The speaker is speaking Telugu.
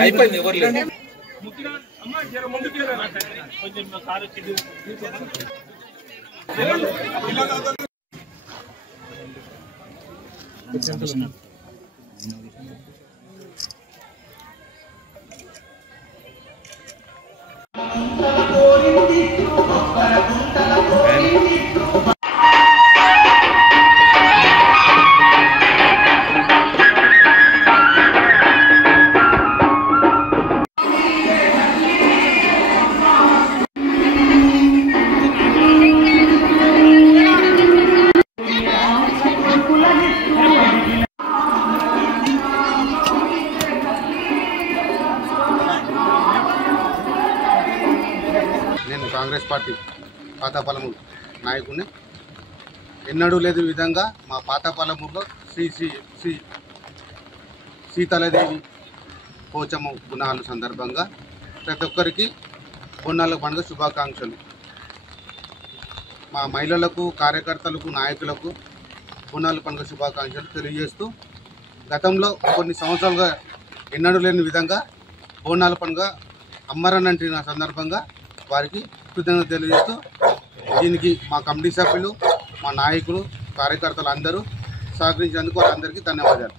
అయిపోయింది ఎవరు లేదు. నేను కాంగ్రెస్ పార్టీ పాతపాలెము నాయకుడిని. ఎన్నడూ లేని విధంగా మా పాతపాలెములో శ్రీ సీతలదేవి పోచమ్మ బోనాల సందర్భంగా ప్రతి ఒక్కరికి బోనాల పండుగ శుభాకాంక్షలు. మా మహిళలకు, కార్యకర్తలకు, నాయకులకు బోనాల పండుగ శుభాకాంక్షలు తెలియజేస్తూ, గతంలో కొన్ని సంవత్సరాలుగా ఎన్నడూ లేని విధంగా బోనాల పండుగ అమ్మరనంటిన సందర్భంగా వారికి కృతజ్ఞతలు తెలియజేస్తూ, దీనికి మా కమిటీ సభ్యులు, మా నాయకులు, కార్యకర్తలు అందరూ సహకరించినందుకు వారందరికీ ధన్యవాదాలు.